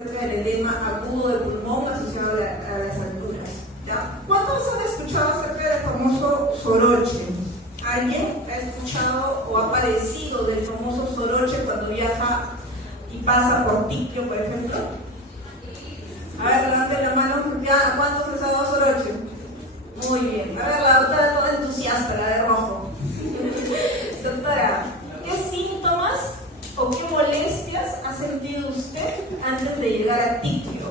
acerca del edema agudo del pulmón asociado a las alturas. ¿Ya? ¿Cuántos han escuchado acerca del famoso soroche? ¿Alguien ha escuchado o ha padecido del famoso soroche cuando viaja y pasa por Tokio, por ejemplo? A ver, levanten la mano. ¿Ya? ¿A cuántos les ha dado soroche? Muy bien. A ver, la doctora toda entusiasta, la de rojo. Doctora, ¿qué síntomas o qué molestias ha sentido usted antes de llegar a Tokio?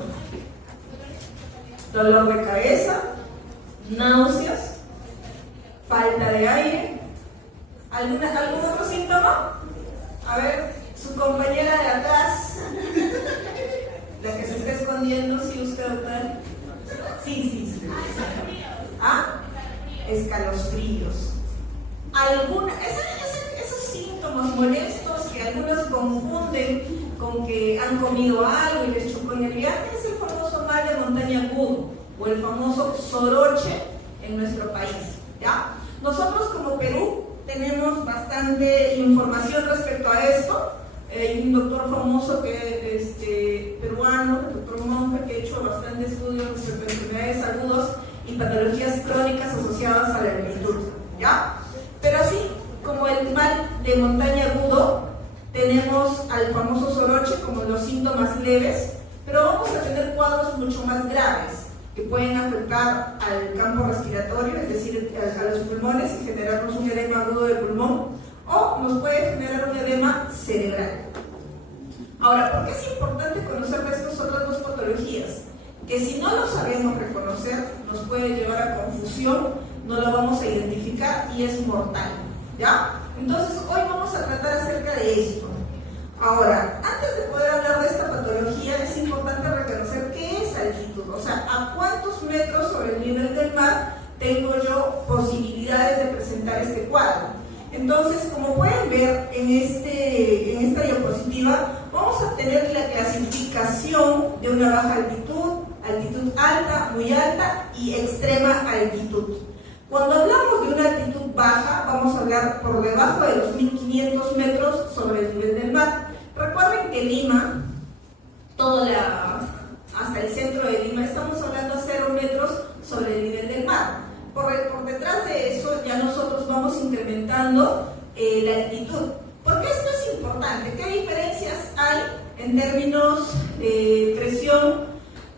Dolor de cabeza, náuseas, falta de aire. ¿Algún otro síntoma? A ver, su compañera de atrás, la que se está escondiendo, ¿sí usted, doctora? Sí. ¿Ah? Escalofríos. Esos síntomas molestos que algunos confunden con que han comido algo y les chocó en el viaje es el famoso mal de montaña agudo o el famoso soroche en nuestro país, ¿ya? Nosotros como Perú tenemos bastante información respecto a esto. Hay un doctor famoso peruano, el doctor Monge, que ha hecho bastantes estudios respecto a enfermedades agudas y patologías crónicas asociadas a la altitud, ¿ya? Pero así como el mal de montaña agudo, tenemos al famoso soroche como los síntomas leves, pero vamos a tener cuadros mucho más graves que pueden afectar al campo respiratorio, es decir, a los pulmones y generarnos un edema agudo del pulmón, o nos puede generar un edema cerebral. Ahora, ¿por qué es importante conocer estas otras dos patologías? Que si no lo sabemos reconocer, nos puede llevar a confusión, no lo vamos a identificar y es mortal, ¿ya? Entonces, hoy vamos a tratar acerca de esto. Ahora, antes de poder hablar de esta patología, es importante reconocer qué es altitud, o sea, a cuántos metros sobre el nivel del mar tengo yo posibilidades de presentar este cuadro. Entonces, como pueden ver en esta diapositiva, vamos a tener la clasificación de una baja altitud, altitud alta, muy alta y extrema altitud. Cuando hablamos de una altitud baja, vamos a hablar por debajo de los 1500 metros sobre el nivel del mar. Recuerden que Lima, hasta el centro de Lima, estamos hablando a 0 metros sobre el nivel del mar. Por detrás de eso ya nosotros vamos incrementando la altitud. ¿Por qué esto es importante? ¿Qué diferencias hay en términos de presión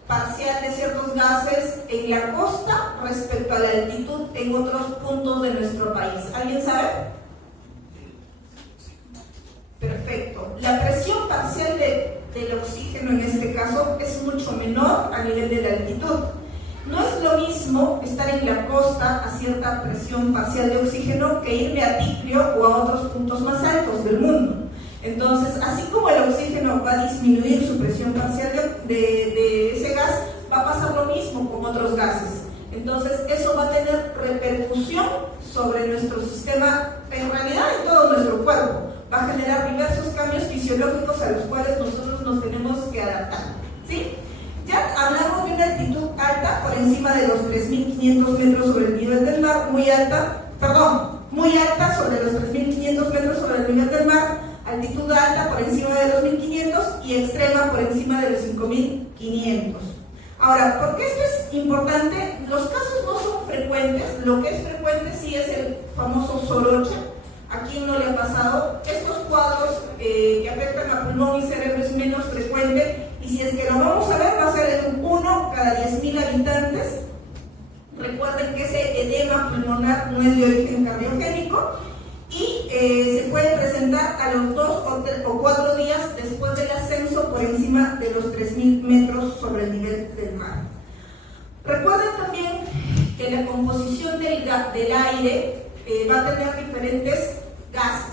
parcial de ciertos gases en la costa respecto a la altitud en otros puntos de nuestro país? ¿Alguien sabe? Perfecto. La presión parcial del oxígeno en este caso es mucho menor a nivel de la altitud. No es lo mismo estar en la costa a cierta presión parcial de oxígeno que irme a Tokio o a otros puntos más altos del mundo. Entonces, así como el oxígeno va a disminuir su presión parcial de ese gas, va a pasar lo mismo con otros gases. Entonces, eso va a tener repercusión sobre nuestro sistema, en realidad en todo nuestro cuerpo. Va a generar diversos cambios fisiológicos a los cuales nosotros nos tenemos que adaptar, ¿sí? Ya hablamos de una altitud alta por encima de los 3500 metros sobre el nivel del mar, muy alta sobre los 3500 metros sobre el nivel del mar, altitud alta por encima de los 1500 y extrema por encima de los 5500. Ahora, ¿por qué esto es importante? Los casos no son frecuentes, lo que es frecuente sí es el famoso soroche. ¿A quién no le ha pasado? Estos cuadros que afectan a pulmón y cerebro es menos frecuente, y si es que lo vamos a ver, va a ser en 1 cada 10.000 habitantes. Recuerden que ese edema pulmonar no es de origen cardiogénico y se puede presentar a los 2 o 4 días después del ascenso por encima de los 3000 metros sobre el nivel del mar. Recuerden también que la composición del aire va a tener diferentes gases.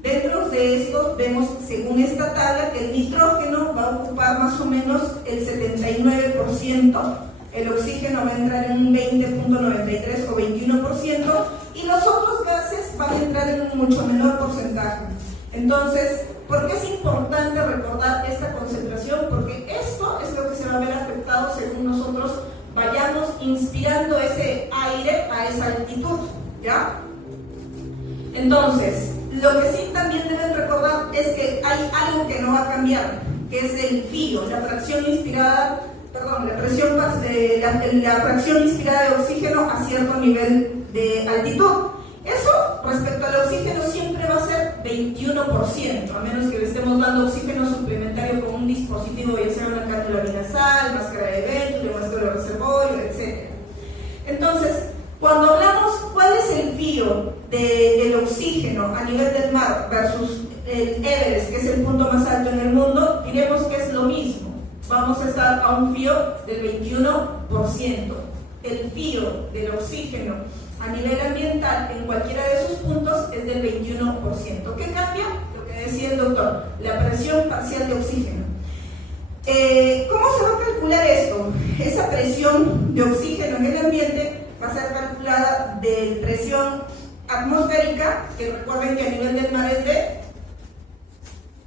Dentro de estos vemos, según esta tabla, que el nitrógeno va a ocupar más o menos el 79%, el oxígeno va a entrar en un 20.93 o 21%, y los otros gases van a entrar en un mucho menor porcentaje. Entonces, ¿por qué es importante recordar esta concentración? Porque esto es lo que se va a ver afectado según nosotros vayamos inspirando ese aire a esa altitud, ¿ya? Entonces, lo que sí también deben recordar es que hay algo que no va a cambiar, que es el fío, la fracción inspirada, la fracción inspirada de oxígeno a cierto nivel de altitud. Eso respecto al oxígeno siempre va a ser 21%, a menos que le estemos dando oxígeno suplementario con un dispositivo, ya sea una cánula binasal, máscara de Venturi, máscara de reservorio, etc. Entonces, cuando hablamos cuál es el fío del oxígeno a nivel del mar versus el Everest, que es el punto más alto en el mundo, diremos que es lo mismo. Vamos a estar a un fío del 21%. El fío del oxígeno a nivel ambiental en cualquiera de esos puntos es del 21%. ¿Qué cambia? Lo que decía el doctor, la presión parcial de oxígeno. ¿Cómo se va a calcular esto? Esa presión de oxígeno en el ambiente va a ser calculada de presión atmosférica, que recuerden que a nivel del mar es de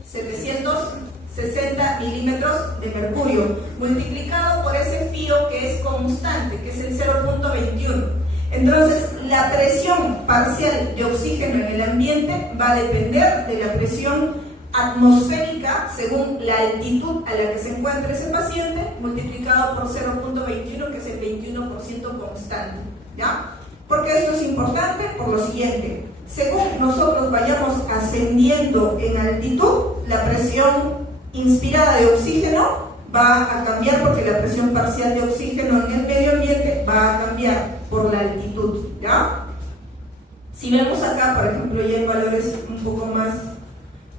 760 milímetros de mercurio, multiplicado por ese fío que es constante, que es el 0.21. Entonces, la presión parcial de oxígeno en el ambiente va a depender de la presión atmosférica según la altitud a la que se encuentra ese paciente, multiplicado por 0.21, que es el 21% constante, ¿ya? ¿Por qué esto es importante? Por lo siguiente: según nosotros vayamos ascendiendo en altitud, la presión inspirada de oxígeno va a cambiar, porque la presión parcial de oxígeno en el medio ambiente va a cambiar por la altitud, ¿ya? Si vemos acá, por ejemplo, ya en valores un poco más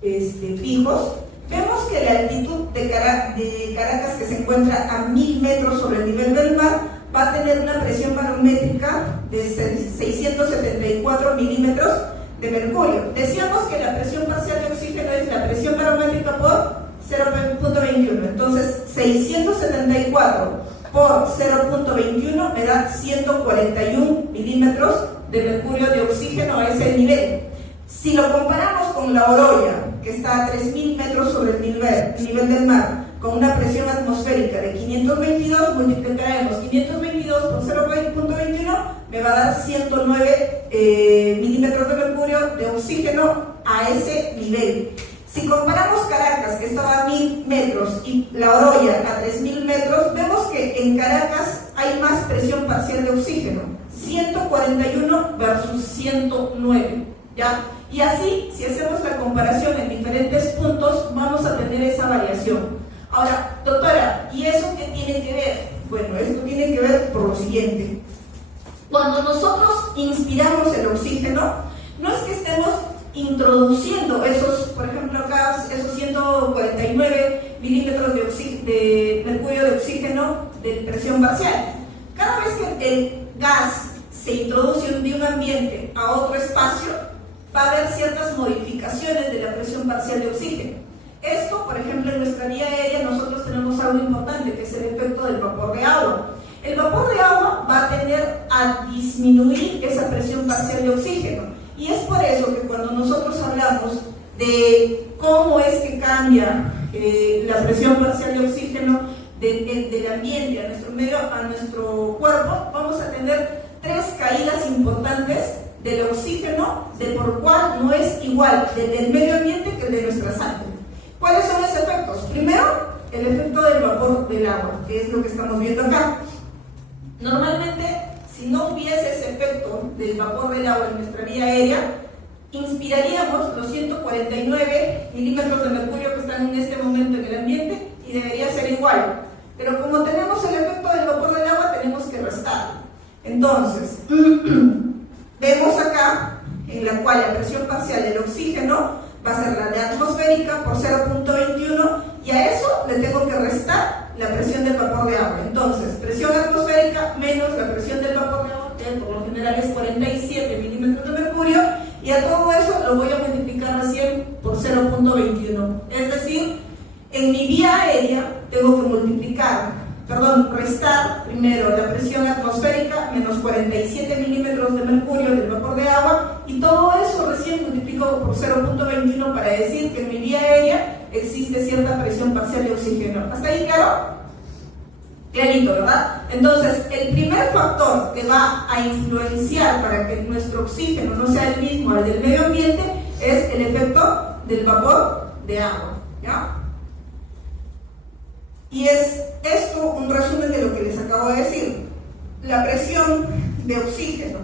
fijos, vemos que la altitud de Caracas, que se encuentra a 1000 metros sobre el nivel del mar, va a tener una presión barométrica de 674 milímetros de mercurio. Decíamos que la presión parcial de oxígeno es la presión barométrica por 0.21. Entonces, 674 por 0.21 me da 141 milímetros de mercurio de oxígeno a ese nivel. Si lo comparamos con la Oroya, que está a 3000 metros sobre el nivel del mar, con una presión atmosférica de 522, multiplicaremos 522 por 0.21, me va a dar 109 milímetros de mercurio de oxígeno a ese nivel. Si comparamos Caracas, que estaba a 1000 metros, y la Oroya a 3000 metros, vemos que en Caracas hay más presión parcial de oxígeno, 141 versus 109, ¿ya? Y así, si hacemos la comparación en diferentes puntos, vamos a tener esa variación. Ahora, doctora, ¿y eso qué tiene que ver? Bueno, esto tiene que ver por lo siguiente. Cuando nosotros inspiramos el oxígeno, no es que estemos introduciendo esos, por ejemplo acá, esos 149 milímetros de mercurio de oxígeno de presión parcial. Cada vez que el gas se introduce de un ambiente a otro espacio, va a haber ciertas modificaciones de la presión parcial de oxígeno. Esto, por ejemplo, en nuestra vía aérea nosotros tenemos algo importante, que es el efecto del vapor de agua. El vapor de agua va a tender a disminuir esa presión parcial de oxígeno. Y es por eso que cuando nosotros hablamos de cómo es que cambia la presión parcial de oxígeno del ambiente a nuestro medio, a nuestro cuerpo, vamos a tener 3 caídas importantes del oxígeno, de por cual no es igual del medio ambiente que el de nuestra sangre. ¿Cuáles son esos efectos? Primero, el efecto del vapor del agua, que es lo que estamos viendo acá. Normalmente, si no hubiese ese efecto del vapor del agua en nuestra vía aérea, inspiraríamos los 149 milímetros de mercurio que están en este momento en el ambiente y debería ser igual. Pero como tenemos el efecto del vapor del agua, tenemos que restarlo. Entonces, vemos acá en la cual la presión parcial del oxígeno va a ser la de atmosférica por 0.21 y a eso le tengo que restar la presión del vapor de agua. Entonces, presión atmosférica menos la presión del vapor de agua, que por lo general es 47 milímetros de mercurio, y a todo eso lo voy a multiplicar recién por 0.21. Es decir, en mi vía aérea tengo que restar primero la presión atmosférica menos 47 milímetros de mercurio del vapor de agua, y todo eso recién multiplico por 0.21 para decir que en mi vía aérea existe cierta presión parcial de oxígeno. ¿Hasta ahí claro? Clarito, ¿verdad? Entonces, el primer factor que va a influenciar para que nuestro oxígeno no sea el mismo al del medio ambiente es el efecto del vapor de agua, ¿ya? Y es esto un resumen de lo que les acabo de decir. La presión de oxígeno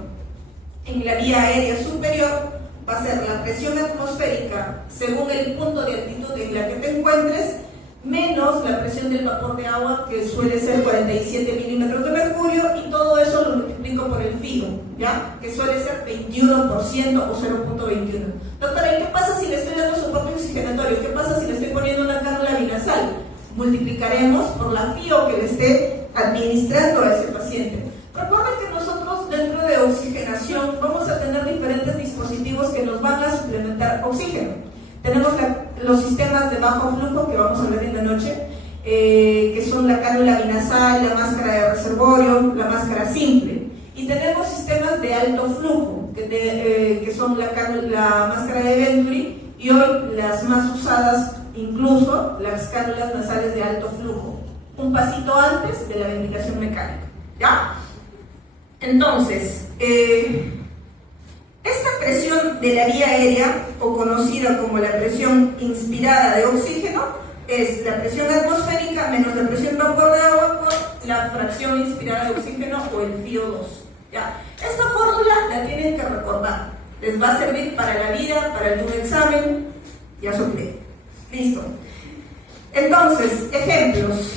en la vía aérea superior va a ser la presión atmosférica según el punto de altitud en la que te encuentres, menos la presión del vapor de agua, que suele ser 47 milímetros de mercurio, y todo eso lo multiplico por el FIO, ¿ya? Que suele ser 21% o 0.21. Doctora, ¿y qué pasa si le estoy dando soporte oxigenatorio? ¿Qué pasa si le estoy poniendo una cánula binasal? Multiplicaremos por la FIO que le esté administrando a ese paciente. Recuerden que nosotros dentro de oxigenación vamos a tener diferentes dispositivos que nos van a suplementar oxígeno. Tenemos los sistemas de bajo flujo que vamos a ver en la noche, que son la cánula binasal, la máscara de reservorio, la máscara simple. Y tenemos sistemas de alto flujo, que son la máscara de Venturi, y hoy las más usadas incluso las cánulas nasales de alto flujo, un pasito antes de la ventilación mecánica, ¿ya? Entonces, esta presión de la vía aérea, o conocida como la presión inspirada de oxígeno, es la presión atmosférica menos la presión vapor de agua por la fracción inspirada de oxígeno, o el FiO2, ¿ya? Esta fórmula la tienen que recordar, les va a servir para la vida, para algún examen. Ya soplé. Listo. Entonces, ejemplos.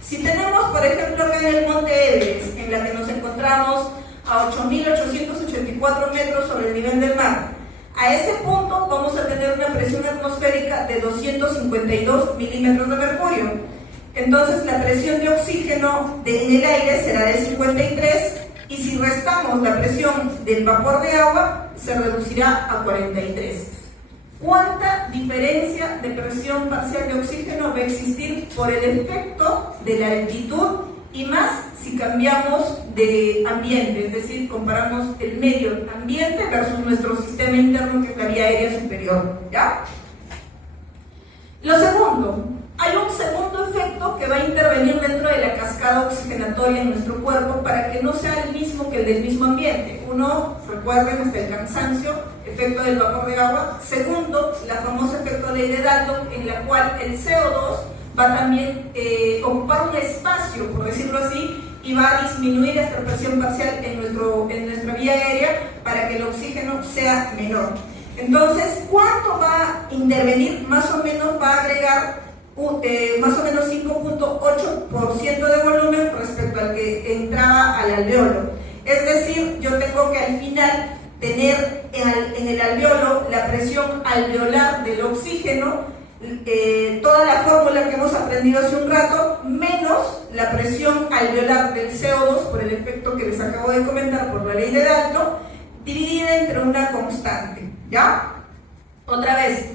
Si tenemos, por ejemplo, acá en el Monte Everest, en la que nos encontramos a 8.884 metros sobre el nivel del mar, a ese punto vamos a tener una presión atmosférica de 252 milímetros de mercurio. Entonces, la presión de oxígeno en el aire será de 53, y si restamos la presión del vapor de agua, se reducirá a 43. ¿Cuánta diferencia de presión parcial de oxígeno va a existir por el efecto de la altitud, y más si cambiamos de ambiente? Es decir, comparamos el medio ambiente versus nuestro sistema interno, que es la vía aérea superior, ¿ya? Lo segundo, hay un segundo efecto que va a intervenir dentro de la cascada oxigenatoria en nuestro cuerpo para que no sea el mismo que el del mismo ambiente. Uno, recuerden hasta el cansancio, efecto del vapor de agua. Segundo, la famosa efecto ley de Dalton, en la cual el CO2 va también a ocupar un espacio, por decirlo así, y va a disminuir esta presión parcial en nuestra vía aérea para que el oxígeno sea menor. Entonces, ¿cuánto va a intervenir? Más o menos va a agregar más o menos 5.8% de volumen respecto al que entraba al alveolo. Es decir, yo tengo que al final tener en el alveolo la presión alveolar del oxígeno, toda la fórmula que hemos aprendido hace un rato, menos la presión alveolar del CO2 por el efecto que les acabo de comentar por la ley de Dalton, dividida entre una constante, ¿ya? Otra vez,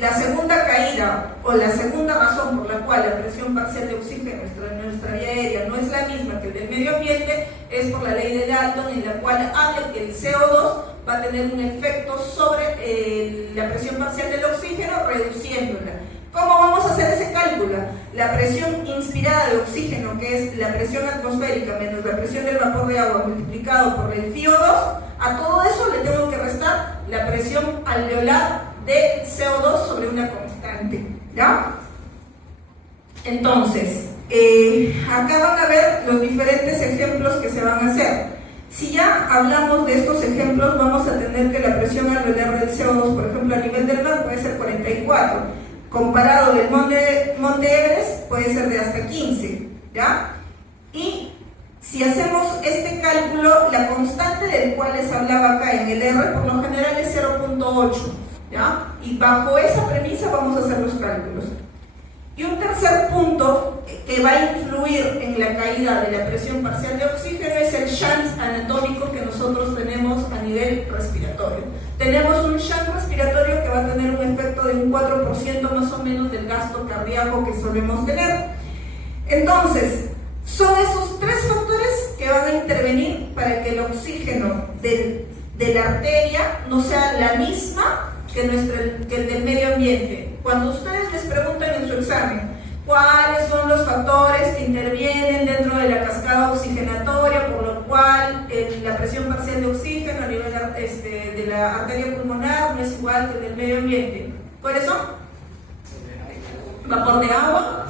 la segunda caída o la segunda razón por la cual la presión parcial de oxígeno en nuestra vía aérea no es la misma que el del medio ambiente es por la ley de Dalton, en la cual habla que el CO2 va a tener un efecto sobre la presión parcial del oxígeno, reduciéndola. ¿Cómo vamos a hacer ese cálculo? La presión inspirada de oxígeno, que es la presión atmosférica menos la presión del vapor de agua multiplicado por el FiO2, a todo eso le tengo que restar la presión alveolar de CO2 sobre una constante, ¿ya? Entonces, acá van a ver los diferentes ejemplos que se van a hacer. Si ya hablamos de estos ejemplos, vamos a tener que la presión alveolar del CO2, por ejemplo, a nivel del mar puede ser 44, comparado del Monte Everest puede ser de hasta 15, ¿ya? Y si hacemos este cálculo, la constante del cual les hablaba acá en el R, por lo general es 0.8, ¿ya? Y bajo esa premisa vamos a hacer los cálculos. Y un tercer punto que va a influir en la caída de la presión parcial de oxígeno es el shunt anatómico que nosotros tenemos a nivel respiratorio. Tenemos un shunt respiratorio que va a tener un efecto de un 4% más o menos del gasto cardíaco que solemos tener. Entonces, son esos tres factores que van a intervenir para que el oxígeno de la arteria no sea la misma que el del medio ambiente. Cuando ustedes les preguntan en su examen cuáles son los factores que intervienen dentro de la cascada oxigenatoria, por lo cual la presión parcial de oxígeno a nivel de la arteria pulmonar no es igual que el del medio ambiente. ¿Cuáles son? Vapor de agua,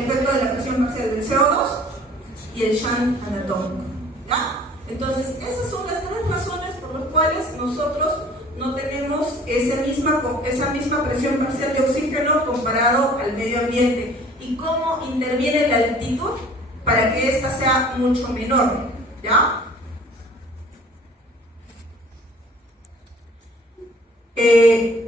efecto de la presión parcial del CO2 y el shunt anatómico, ¿ya? Entonces, esas son las tres razones por las cuales nosotros no tenemos esa misma presión parcial de oxígeno comparado al medio ambiente, y cómo interviene la altitud para que ésta sea mucho menor, ¿ya?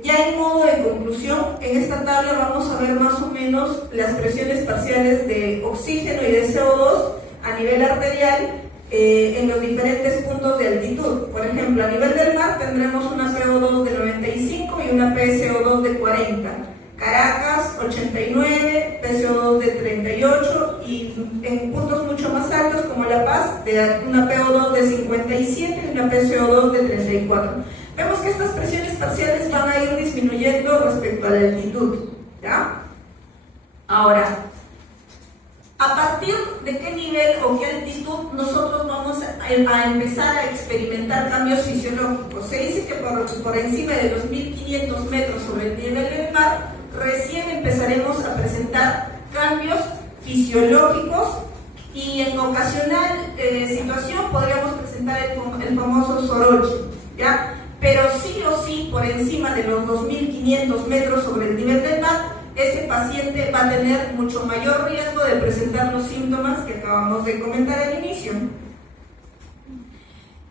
Ya en modo de conclusión, en esta tabla vamos a ver más o menos las presiones parciales de oxígeno y de CO2 a nivel arterial en los diferentes puntos de altitud. Por ejemplo, a nivel del mar tendremos una PO2 de 95 y una PCO2 de 40. Caracas, 89, PCO2 de 38, y en puntos mucho más altos como La Paz, una PO2 de 57 y una PCO2 de 34. Vemos que estas presiones parciales van a ir disminuyendo respecto a la altitud, ¿ya? Ahora, ¿a partir de qué nivel o qué altitud nosotros vamos a empezar a experimentar cambios fisiológicos? Se dice que por encima de los 1500 metros sobre el nivel del mar, recién empezaremos a presentar cambios fisiológicos, y en ocasional situación podríamos presentar el famoso soroche, ¿ya? Pero sí o sí, por encima de los 2500 metros sobre el nivel del mar, ese paciente va a tener mucho mayor riesgo de presentar los síntomas que acabamos de comentar al inicio.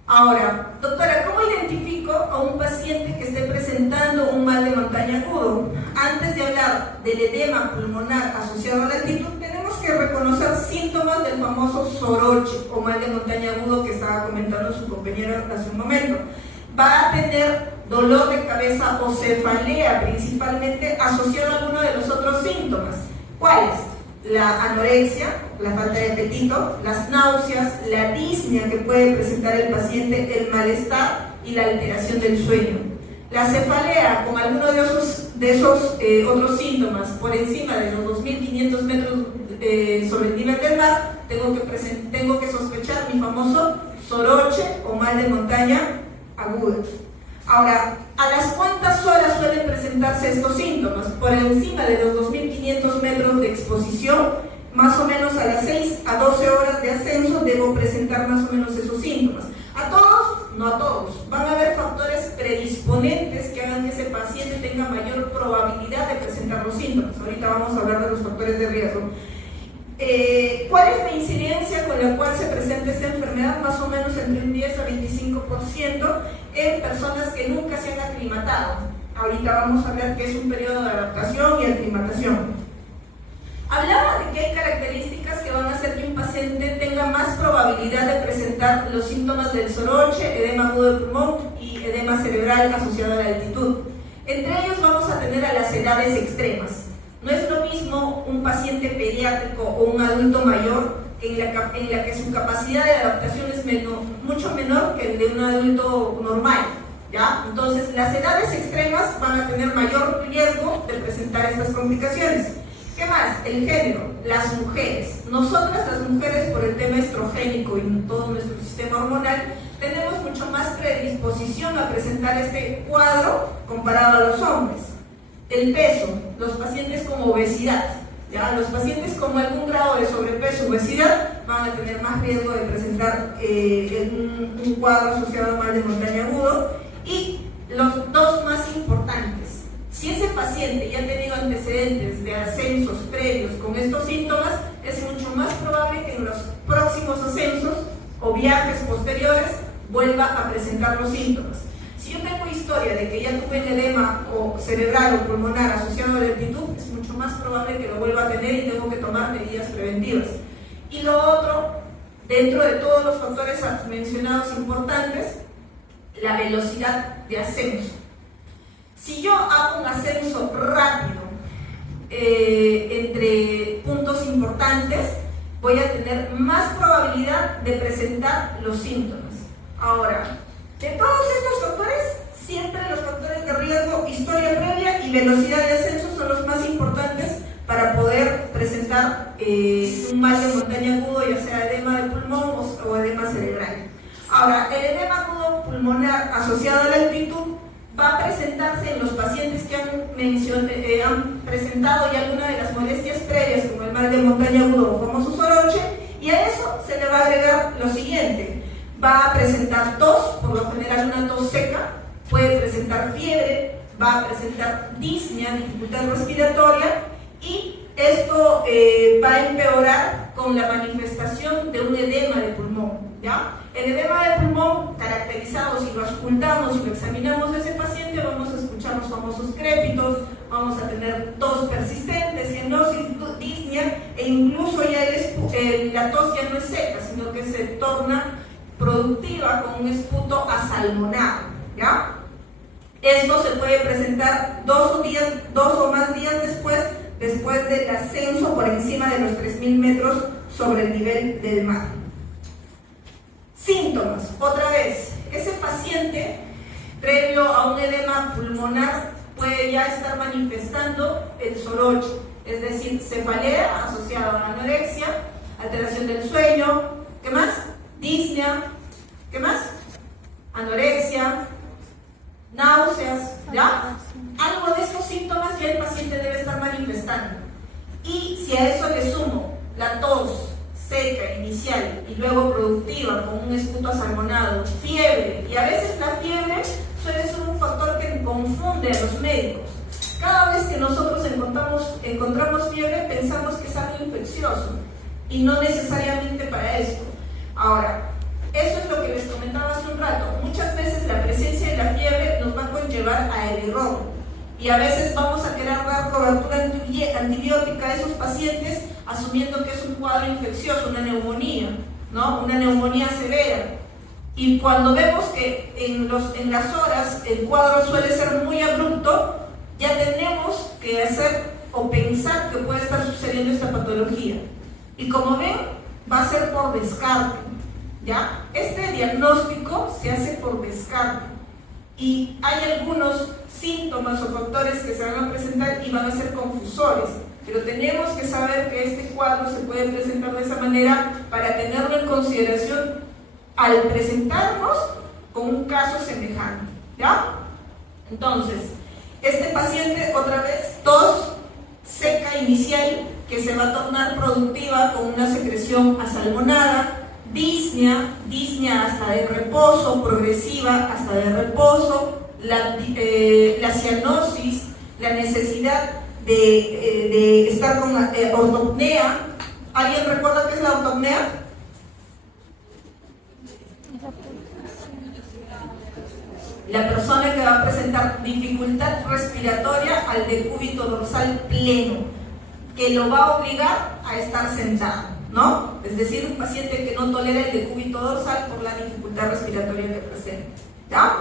Ahora, doctora, ¿cómo identifico a un paciente que esté presentando un mal de montaña agudo? Antes de hablar del edema pulmonar asociado a la altitud, tenemos que reconocer síntomas del famoso soroche o mal de montaña agudo que estaba comentando su compañero hace un momento. Va a tener dolor de cabeza o cefalea, principalmente asociado a alguno de los otros síntomas. ¿Cuáles? La anorexia, la falta de apetito, las náuseas, la disnea que puede presentar el paciente, el malestar y la alteración del sueño. La cefalea, con alguno de esos otros síntomas por encima de los 2500 metros sobre el nivel del mar, tengo que sospechar mi famoso soroche o mal de montaña aguda. Ahora, ¿a las cuántas horas suelen presentarse estos síntomas? Por encima de los 2500 metros de exposición, más o menos a las 6 a 12 horas de ascenso debo presentar más o menos esos síntomas. ¿A todos? No a todos. Van a haber factores predisponentes que hagan que ese paciente tenga mayor probabilidad de presentar los síntomas. Ahorita vamos a hablar de los factores de riesgo. ¿Cuál es la incidencia con la cual se presenta esta enfermedad? Más o menos entre un 10 a 25% en personas que nunca se han aclimatado. Ahorita vamos a ver qué es un periodo de adaptación y aclimatación. Hablaba de que hay características que van a hacer que un paciente tenga más probabilidad de presentar los síntomas del soroche, edema agudo de pulmón y edema cerebral asociado a la altitud. Entre ellos vamos a tener a las edades extremas. No es lo mismo un paciente pediátrico o un adulto mayor en la que su capacidad de adaptación es mucho menor que el de un adulto normal, ¿ya? Entonces, las edades extremas van a tener mayor riesgo de presentar estas complicaciones. ¿Qué más? El género, las mujeres. Nosotras, las mujeres, por el tema estrogénico y todo nuestro sistema hormonal, tenemos mucho más predisposición a presentar este cuadro comparado a los hombres. El peso, los pacientes con obesidad, ¿ya? Los pacientes con algún grado de sobrepeso o obesidad van a tener más riesgo de presentar un cuadro asociado a mal de montaña agudo. Y los dos más importantes, si ese paciente ya ha tenido antecedentes de ascensos previos con estos síntomas, es mucho más probable que en los próximos ascensos o viajes posteriores vuelva a presentar los síntomas. Si yo tengo historia de que ya tuve un edema o cerebral o pulmonar asociado a la altitud, es mucho más probable que lo vuelva a tener y tengo que tomar medidas preventivas. Y lo otro, dentro de todos los factores mencionados importantes, la velocidad de ascenso. Si yo hago un ascenso rápido entre puntos importantes, voy a tener más probabilidad de presentar los síntomas. Ahora, de todos estos factores, siempre los factores de riesgo, historia previa y velocidad de ascenso son los más importantes para poder presentar un mal de montaña agudo, ya sea edema de pulmón o edema cerebral. Ahora, el edema agudo pulmonar asociado a la altitud va a presentarse en los pacientes que han presentado ya alguna de las molestias previas, como el mal mal de montaña agudo o famoso soroche, y a eso se le va a agregar lo siguiente: va a presentar tos, por lo general una tos seca, puede presentar fiebre, va a presentar disnea, dificultad respiratoria, y esto va a empeorar con la manifestación de un edema de pulmón, ¿ya? El edema de pulmón, caracterizado, si lo auscultamos y lo examinamos a ese paciente, vamos a escuchar los famosos crépitos, vamos a tener tos persistente, cianosis, disnea, e incluso ya la tos ya no es seca, sino que se torna productiva con un esputo asalmonado, ¿ya? Esto se puede presentar dos o más días después del ascenso por encima de los 3.000 metros sobre el nivel del mar. Síntomas. Otra vez, ese paciente, previo a un edema pulmonar, puede ya estar manifestando el soroche, es decir, cefalea asociada a anorexia, alteración del sueño, ¿qué más? Disnea, ¿qué más? Anorexia, náuseas, ¿ya? Algo de estos síntomas ya el paciente debe estar manifestando. Y si a eso le sumo la tos seca inicial y luego productiva con un esputo asalmonado, fiebre, y a veces la fiebre suele ser un factor que confunde a los médicos. Cada vez que nosotros encontramos fiebre pensamos que es algo infeccioso y no necesariamente para esto. Ahora, eso es lo que les comentaba hace un rato. Muchas veces la presencia de la fiebre nos va a conllevar a el error, y a veces vamos a querer dar cobertura antibiótica a esos pacientes asumiendo que es un cuadro infeccioso, una neumonía, ¿no? Una neumonía severa. Y cuando vemos que en las horas el cuadro suele ser muy abrupto, ya tenemos que hacer o pensar que puede estar sucediendo esta patología. Y como ven, va a ser por descarte, ¿ya? Este diagnóstico se hace por descarte. Y hay algunos síntomas o factores que se van a presentar y van a ser confusores, pero tenemos que saber que este cuadro se puede presentar de esa manera para tenerlo en consideración al presentarnos con un caso semejante, ¿ya? Entonces, este paciente, otra vez, tos seca inicial que se va a tornar productiva con una secreción asalmonada, disnea hasta de reposo, progresiva hasta de reposo, la cianosis, la necesidad de estar con ortopnea. ¿Alguien recuerda qué es la ortopnea? La persona que va a presentar dificultad respiratoria al decúbito dorsal pleno, que lo va a obligar a estar sentado, ¿no? Es decir, un paciente que no tolera el decúbito dorsal por la dificultad respiratoria que presenta, ¿ya?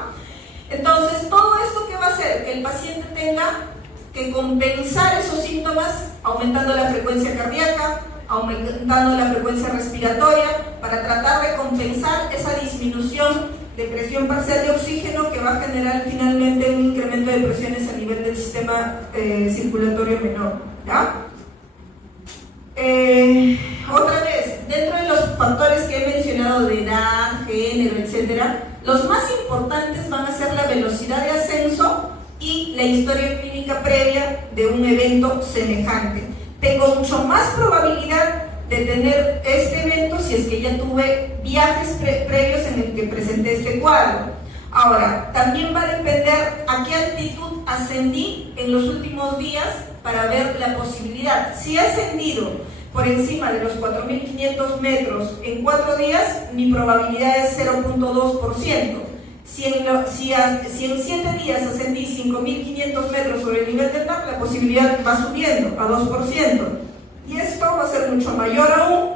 Entonces, todo esto que va a hacer que el paciente tenga que compensar esos síntomas aumentando la frecuencia cardíaca, aumentando la frecuencia respiratoria, para tratar de compensar esa disminución de presión parcial de oxígeno que va a generar finalmente un incremento de presiones a nivel del sistema circulatorio menor, ¿ya? Otra vez, dentro de los factores que he mencionado de edad, género, etcétera, los más importantes van a ser la velocidad de ascenso y la historia clínica previa de un evento semejante. Tengo mucho más probabilidad de tener este evento si es que ya tuve viajes previos en el que presenté este cuadro. Ahora, también va a depender a qué altitud ascendí en los últimos días para ver la posibilidad. Si he ascendido por encima de los 4.500 metros en 4 días, mi probabilidad es 0.2%. Si en 7 días ascendí 5.500 metros sobre el nivel del mar, la posibilidad va subiendo a 2%. Y esto va a ser mucho mayor aún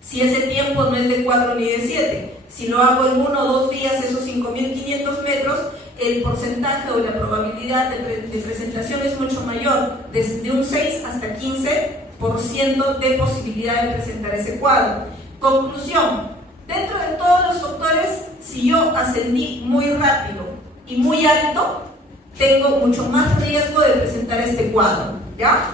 si ese tiempo no es de 4 ni de 7. Si lo hago en 1 o 2 días, esos 5.500 metros, el porcentaje o la probabilidad de presentación es mucho mayor, desde un 6 hasta 15% de posibilidad de presentar ese cuadro. Conclusión: dentro de todos los factores, si yo ascendí muy rápido y muy alto, tengo mucho más riesgo de presentar este cuadro, ¿ya?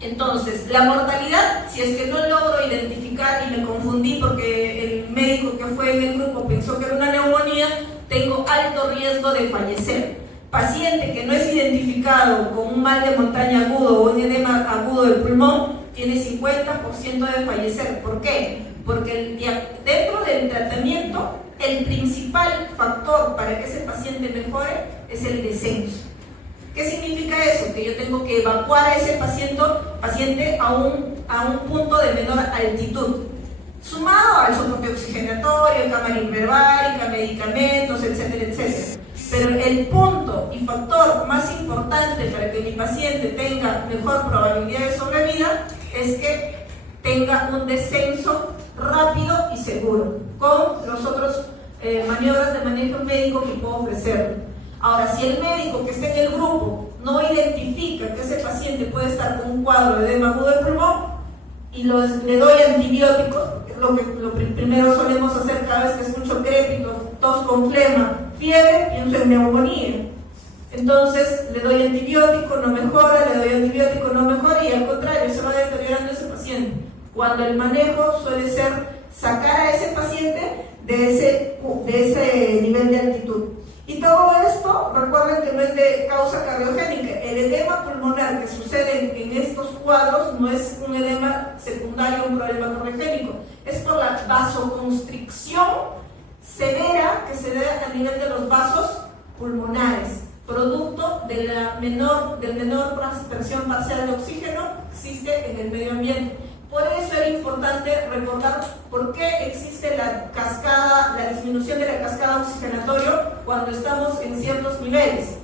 Entonces, la mortalidad, si es que no logro identificar y me confundí porque el médico que fue en el grupo pensó que era una neumonía, tengo alto riesgo de fallecer. Paciente que no es identificado con un mal de montaña agudo o un edema agudo del pulmón, tiene 50% de fallecer. ¿Por qué? Porque dentro del tratamiento, el principal factor para que ese paciente mejore es el descenso. ¿Qué significa eso? Que yo tengo que evacuar a ese paciente a un punto de menor altitud, sumado al soporte oxigenatorio, cámara hiperbárica, medicamentos, etcétera, etcétera. Pero el punto y factor más importante para que mi paciente tenga mejor probabilidad de sobrevida es que tenga un descenso rápido y seguro, con los otros maniobras de manejo médico que puedo ofrecer. Ahora, si el médico que esté en el grupo no identifica que ese paciente puede estar con un cuadro de edema agudo del pulmón y le doy antibióticos, es lo que primero solemos hacer cada vez que escucho crépito, tos con flema, fiebre, pienso en neumonía. Entonces le doy antibiótico, no mejora, le doy antibiótico, no mejora, y al contrario, se va deteriorando ese paciente. Cuando el manejo suele ser sacar a ese paciente de ese nivel de altitud. Y todo esto, recuerden que no es de causa cardiogénica. El edema pulmonar que sucede en estos cuadros no es un edema secundario, un problema cardiogénico. Es por la vasoconstricción severa que se da a nivel de los vasos pulmonares, producto de del menor presión parcial de oxígeno que existe en el medio ambiente. Por eso era importante recordar por qué existe la disminución de la cascada oxigenatoria cuando estamos en ciertos niveles.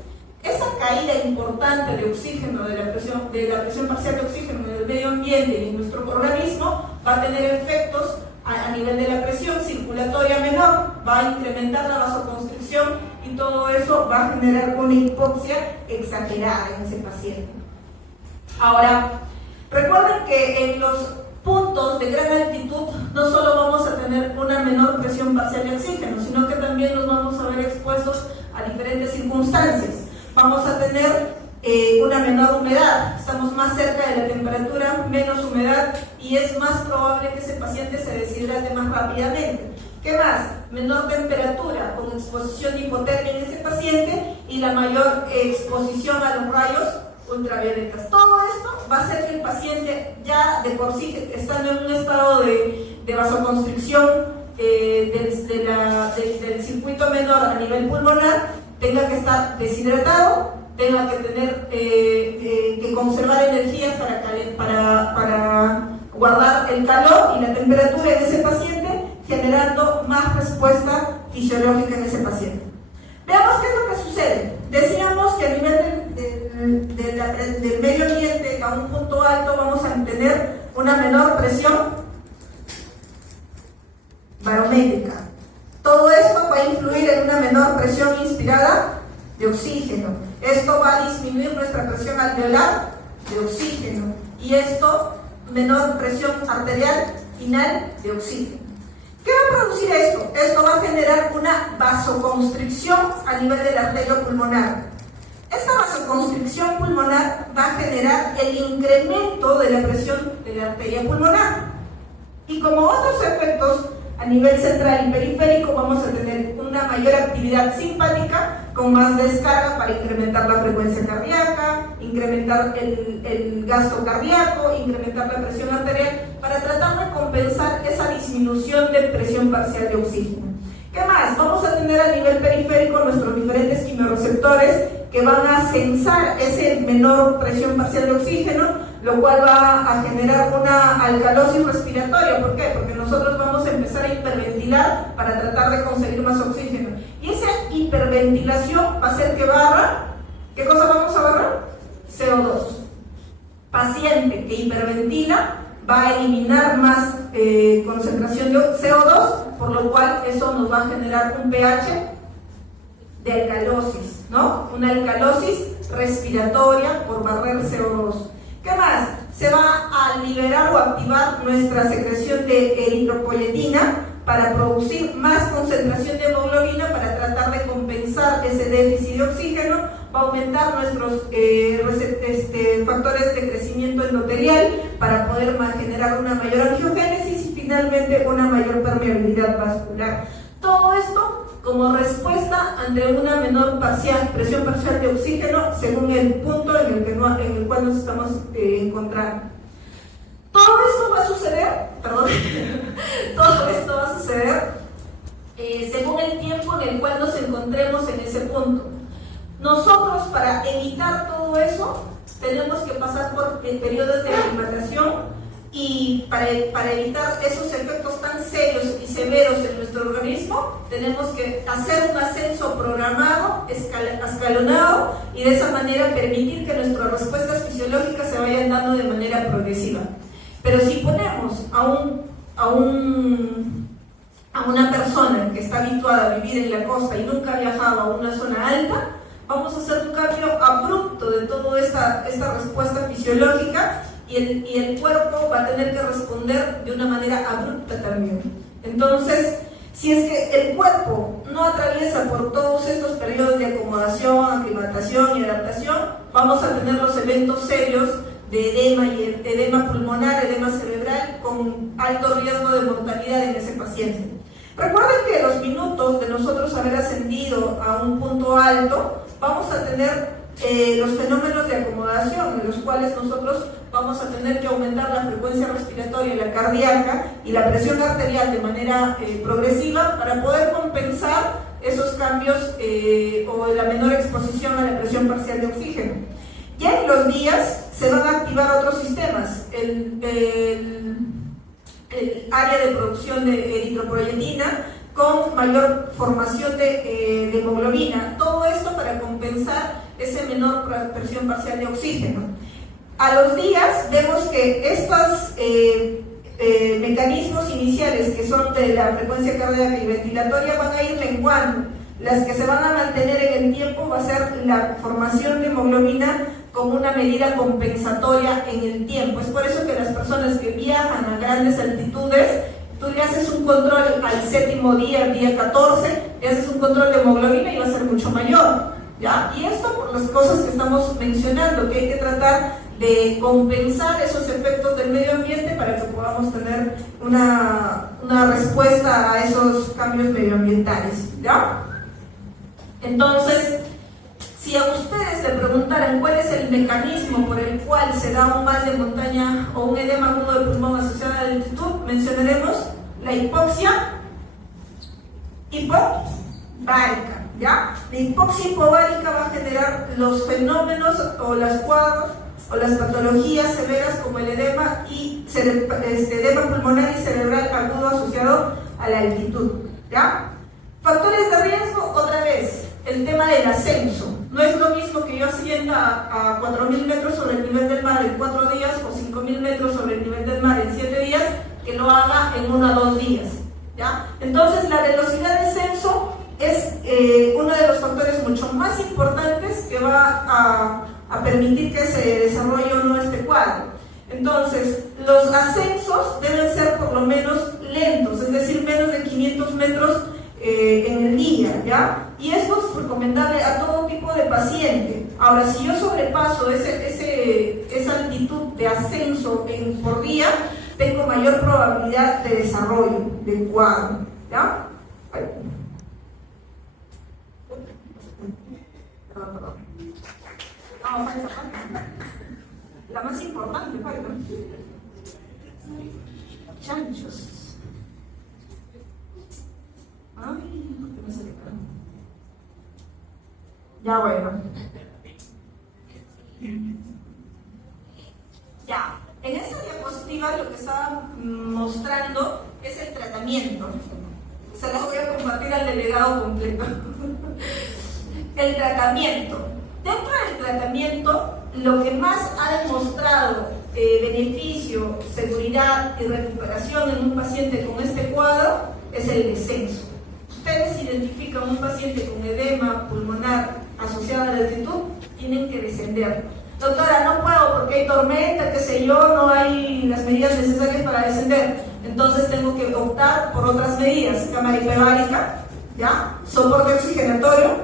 Esa caída importante de oxígeno, de la presión parcial de oxígeno en el medio ambiente y en nuestro organismo, va a tener efectos a nivel de la presión circulatoria menor, va a incrementar la vasoconstricción y todo eso va a generar una hipoxia exagerada en ese paciente. Ahora, recuerden que en los puntos de gran altitud no solo vamos a tener una menor presión parcial de oxígeno, sino que también nos vamos a ver expuestos a diferentes circunstancias. Vamos a tener una menor humedad, estamos más cerca de la temperatura, menos humedad, y es más probable que ese paciente se deshidrate más rápidamente. ¿Qué más? Menor temperatura con exposición de hipotermia en ese paciente y la mayor exposición a los rayos ultravioletas. Todo esto va a hacer que el paciente, ya de por sí estando en un estado de vasoconstricción del circuito menor a nivel pulmonar, tenga que estar deshidratado, tenga que tener que conservar energías para guardar el calor y la temperatura en ese paciente, generando más respuesta fisiológica en ese paciente. Veamos qué es lo que sucede. Decíamos que a nivel del medio ambiente, a un punto alto, vamos a tener una menor presión barométrica. Todo esto va a influir en una menor presión inspirada de oxígeno. Esto va a disminuir nuestra presión alveolar de oxígeno. Y esto, menor presión arterial final de oxígeno. ¿Qué va a producir esto? Esto va a generar una vasoconstricción a nivel de la arteria pulmonar. Esta vasoconstricción pulmonar va a generar el incremento de la presión de la arteria pulmonar. Y como otros efectos a nivel central y periférico, vamos a tener una mayor actividad simpática con más descarga para incrementar la frecuencia cardíaca, incrementar el gasto cardíaco, incrementar la presión arterial, para tratar de compensar esa disminución de presión parcial de oxígeno. ¿Qué más? Vamos a tener a nivel periférico nuestros diferentes quimiorreceptores que van a sensar esa menor presión parcial de oxígeno, lo cual va a generar una alcalosis respiratoria. ¿Por qué? Porque nosotros vamos a empezar a hiperventilar para tratar de conseguir más oxígeno. Y esa hiperventilación va a hacer que barra, ¿qué cosa vamos a barrar? CO2. Paciente que hiperventila va a eliminar más concentración de CO2, por lo cual eso nos va a generar un pH de alcalosis, ¿no? Una alcalosis respiratoria por barrer CO2. ¿Qué más? Se va a liberar o activar nuestra secreción de eritropoyetina para producir más concentración de hemoglobina para tratar de compensar ese déficit de oxígeno. Va a aumentar nuestros factores de crecimiento endotelial para poder generar una mayor angiogénesis y finalmente una mayor permeabilidad vascular. Todo esto como respuesta ante una menor presión parcial de oxígeno según el punto en el cual nos estamos encontrando. perdón, todo esto va a suceder según el tiempo en el cual nos encontremos en ese punto. Nosotros, para evitar todo eso, tenemos que pasar por periodos de aclimatación, y para evitar esos efectos tan serios y severos en nuestro organismo, tenemos que hacer un ascenso programado, escalonado, y de esa manera permitir que nuestras respuestas fisiológicas se vayan dando de manera progresiva. Pero si ponemos a una persona que está habituada a vivir en la costa y nunca ha viajado a una zona alta, vamos a hacer un cambio abrupto de toda esta respuesta fisiológica, y el cuerpo va a tener que responder de una manera abrupta también. Entonces, si es que el cuerpo no atraviesa por todos estos periodos de acomodación, aclimatación y adaptación, vamos a tener los eventos serios de edema, y edema pulmonar, edema cerebral, con alto riesgo de mortalidad en ese paciente. Recuerden que los minutos de nosotros haber ascendido a un punto alto, vamos a tener los fenómenos de acomodación, en los cuales nosotros vamos a tener que aumentar la frecuencia respiratoria y la cardíaca y la presión arterial de manera progresiva, para poder compensar esos cambios o la menor exposición a la presión parcial de oxígeno. Ya en los días se van a activar otros sistemas, el área de producción de eritropoyetina, con mayor formación de hemoglobina, todo esto para compensar esa menor presión parcial de oxígeno. A los días vemos que estos mecanismos iniciales, que son de la frecuencia cardíaca y ventilatoria, van a ir menguando. Las que se van a mantener en el tiempo va a ser la formación de hemoglobina como una medida compensatoria en el tiempo. Es por eso que las personas que viajan a grandes altitudes, tú le haces un control al séptimo día, al día 14, le haces un control de hemoglobina y va a ser mucho mayor, ¿ya? Y esto por las cosas que estamos mencionando, que hay que tratar de compensar esos efectos del medio ambiente para que podamos tener una respuesta a esos cambios medioambientales, ¿ya? Entonces, si a ustedes le preguntaran cuál es el mecanismo por el cual se da un mal de montaña o un edema agudo de pulmón asociado a la altitud, mencionaremos la hipoxia hipobárica, ¿ya? La hipoxia hipobárica va a generar los fenómenos o los cuadros o las patologías severas como el edema y edema pulmonar y cerebral agudo asociado a la altitud, ¿ya? Factores de riesgo, otra vez, el tema del ascenso. No es lo mismo que yo ascienda a 4.000 metros sobre el nivel del mar en 4 días o 5.000 metros sobre el nivel del mar en 7 días, que lo haga en 1 o 2 días, ¿ya? Entonces, la velocidad de ascenso es uno de los factores mucho más importantes que va a permitir que se desarrolle o no este cuadro. Entonces, los ascensos deben ser por lo menos lentos, es decir, menos de 500 metros en el día, ¿ya? Y esto es recomendable a todo tipo de paciente. Ahora, si yo sobrepaso esa altitud de ascenso por día, tengo mayor probabilidad de desarrollo del cuadro, ¿ya? Perdón. No, falta. La más importante, falta. Chanchos. Ay, ¿por qué me sale acá? Ya, bueno. Ya, en esta diapositiva lo que estaba mostrando es el tratamiento. Se las voy a compartir al delegado completo. El tratamiento. Dentro del tratamiento, lo que más ha demostrado beneficio, seguridad y recuperación en un paciente con este cuadro es el descenso. Ustedes identifican un paciente con edema pulmonar asociado a la altitud, tienen que descender. Doctora, no puedo porque hay tormenta, qué sé yo, no hay las medidas necesarias para descender. Entonces tengo que optar por otras medidas, cámara hiperbárica, ¿ya? Soporte oxigenatorio,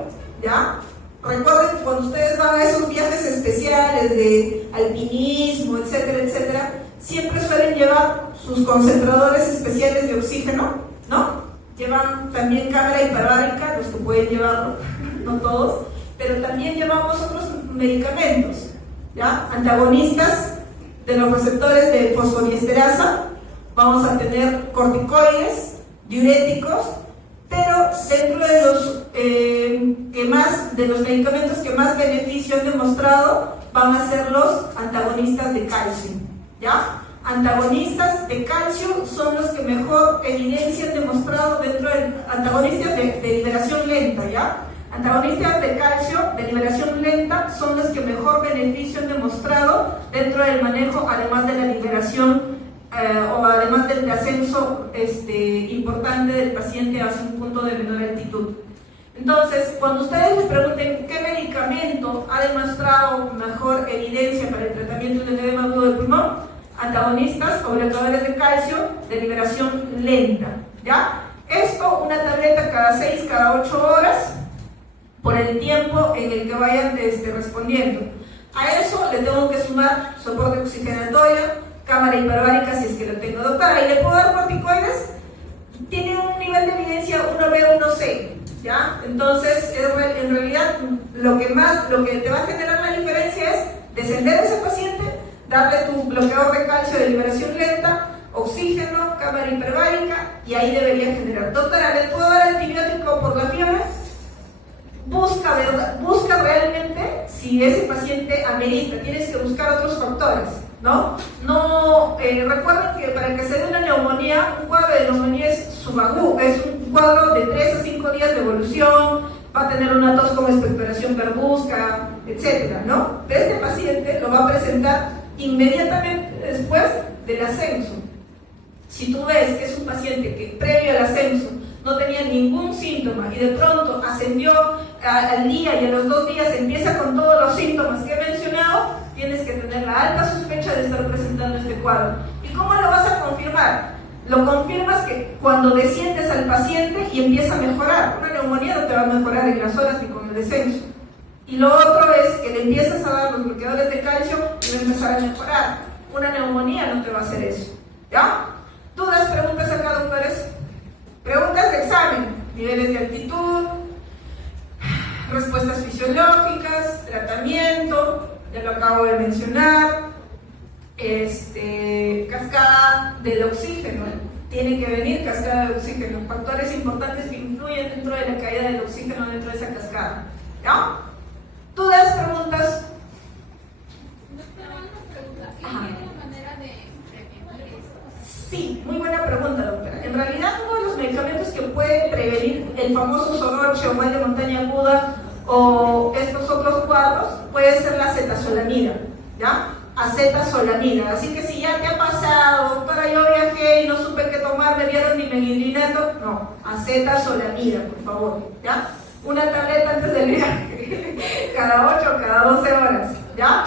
¿ya? Recuerden que cuando ustedes van a esos viajes especiales de alpinismo, etcétera, etcétera, siempre suelen llevar sus concentradores especiales de oxígeno, ¿no? Llevan también cámara hiperbárica, los que pueden llevarlo, no todos, pero también llevamos otros medicamentos, ¿ya? Antagonistas de los receptores de fosfodiesterasa, vamos a tener corticoides, diuréticos, pero dentro de los medicamentos que más beneficio han demostrado van a ser los antagonistas de calcio, ¿ya? Antagonistas de calcio son los que mejor evidencia han demostrado antagonistas de liberación lenta, ¿ya? Antagonistas de calcio de liberación lenta son los que mejor beneficio han demostrado dentro del manejo, además de la liberación o además del ascenso importante del paciente hacia un punto de menor altitud. Entonces, cuando ustedes les pregunten qué medicamento ha demostrado mejor evidencia para el tratamiento del edema agudo del pulmón, antagonistas o bloqueadores de calcio de liberación lenta, ¿ya? Esto, una tableta cada 6, cada 8 horas, por el tiempo en el que vayan respondiendo. A eso le tengo que sumar soporte oxigenatorio, cámara hiperbárica si es que lo tengo. Doctora, ¿y le puedo dar corticoides? Tiene un nivel de evidencia 1B, 1C, ¿ya? Entonces, en realidad, lo que te va a generar la diferencia es descender a ese paciente, darle tu bloqueador de calcio de liberación lenta, oxígeno, cámara hiperbárica, y ahí debería generar. Doctora, ¿le puedo dar antibiótico por la fiebre? Busca realmente si ese paciente amerita. Tienes que buscar otros factores, ¿no? Recuerden que para que se dé una neumonía, un cuadro de neumonía es subagudo, es un cuadro de 3 a 5 días de evolución, va a tener una tos con expectoración verbusca, etcétera, ¿no? Pero este paciente lo va a presentar inmediatamente después del ascenso. Si tú ves que es un paciente que previo al ascenso no tenía ningún síntoma y de pronto ascendió al día y a los 2 días empieza con todos los síntomas que he mencionado, tienes que tener la alta sospecha de estar presentando este cuadro. ¿Y cómo lo vas a confirmar? Lo confirmas que cuando desciendes al paciente y empieza a mejorar. Una neumonía no te va a mejorar en las horas ni con el descenso. Y lo otro es que le empiezas a dar los bloqueadores de calcio y va a empezar a mejorar. Una neumonía no te va a hacer eso, ¿ya? ¿Dudas, preguntas acá, doctores? Preguntas de examen, niveles de altitud, respuestas fisiológicas, tratamiento, ya lo acabo de mencionar, cascada del oxígeno, tiene que venir cascada de oxígeno, factores importantes que influyen dentro de la caída del oxígeno dentro de esa cascada, ¿ya? ¿Dudas, preguntas? Sí, muy buena pregunta, doctora. En realidad, uno de los medicamentos que puede prevenir el famoso soroche o mal de montaña aguda o estos otros cuadros puede ser la acetazolamida, ¿ya? Acetazolamida. Así que si ya te ha pasado, doctora, yo viajé y no supe qué tomar, me dieron dimethylinato, no, acetazolamida, por favor, ¿ya? Una tableta antes del viaje, cada 8 o cada 12 horas, ¿ya?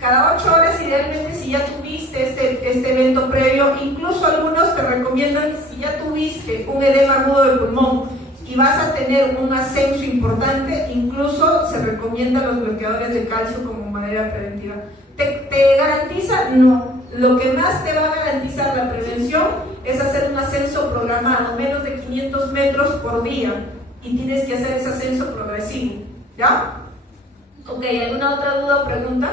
Cada 8 horas idealmente si ya tuviste este evento previo, incluso algunos te recomiendan si ya tuviste un edema agudo del pulmón y vas a tener un ascenso importante, incluso se recomiendan los bloqueadores de calcio como manera preventiva. ¿Te garantiza? No. Lo que más te va a garantizar la prevención es hacer un ascenso programado, menos de 500 metros por día, y tienes que hacer ese ascenso progresivo, ¿ya? Ok, ¿alguna otra duda o pregunta?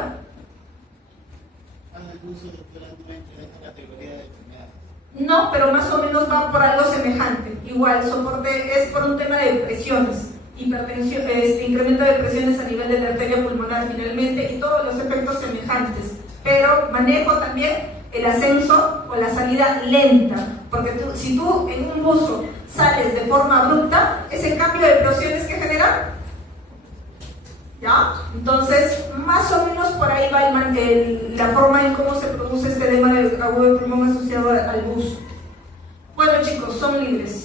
No, pero más o menos va por algo semejante. Igual, soporte es por un tema de presiones, hipertensión, incremento de presiones a nivel de la arteria pulmonar finalmente y todos los efectos semejantes. Pero manejo también el ascenso o la salida lenta, porque si tú en un buzo sales de forma abrupta, ese cambio de presiones que genera, ¿ya? Entonces, más o menos por ahí va la forma en cómo se produce este edema agudo del pulmón asociado al buzo. Bueno, chicos, son libres.